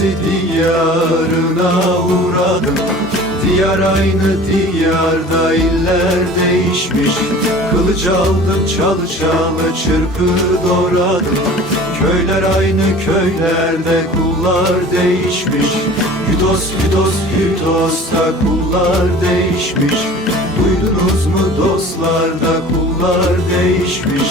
Niyazi diyarına uğradım. Diyar aynı diyarda iller değişmiş. Kılıç aldım çalı çalı çırpı doğradım. Köyler aynı köylerde kullar değişmiş. Yüdos yüdos yüdosta kullar değişmiş. Duydunuz mu dostlarda kullar değişmiş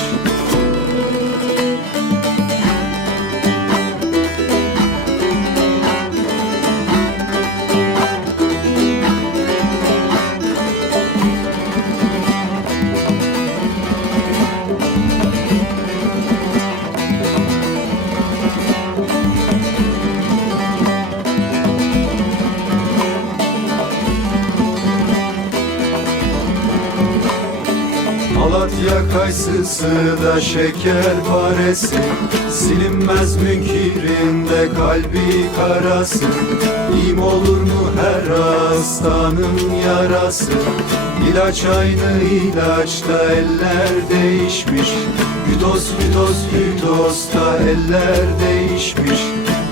Malatya kayısısı da şeker paresi Silinmez münkirinde kalbi karası. İm olur mu her hastanın yarası? İlaç aynı ilaçta eller değişmiş. Yüdos yüdos yüdosta eller değişmiş.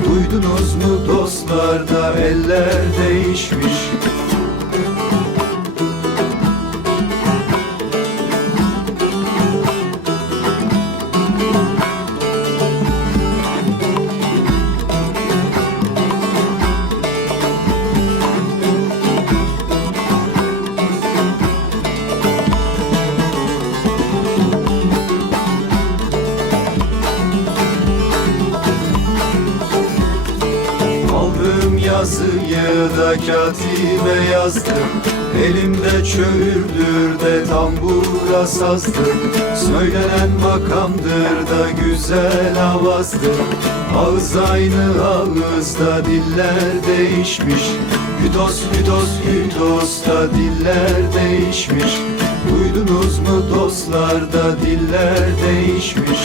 Duydunuz mu dostlarda eller değişmiş yazıyı da katibe yazdım Elimde çöğürdür de tambura sazdım Söylenen makamdır da güzel avazdır Ağız aynı ağızda diller değişmiş. Yüdos yüdos yüdosta diller değişmiş. Duydunuz mu dostlarda diller değişmiş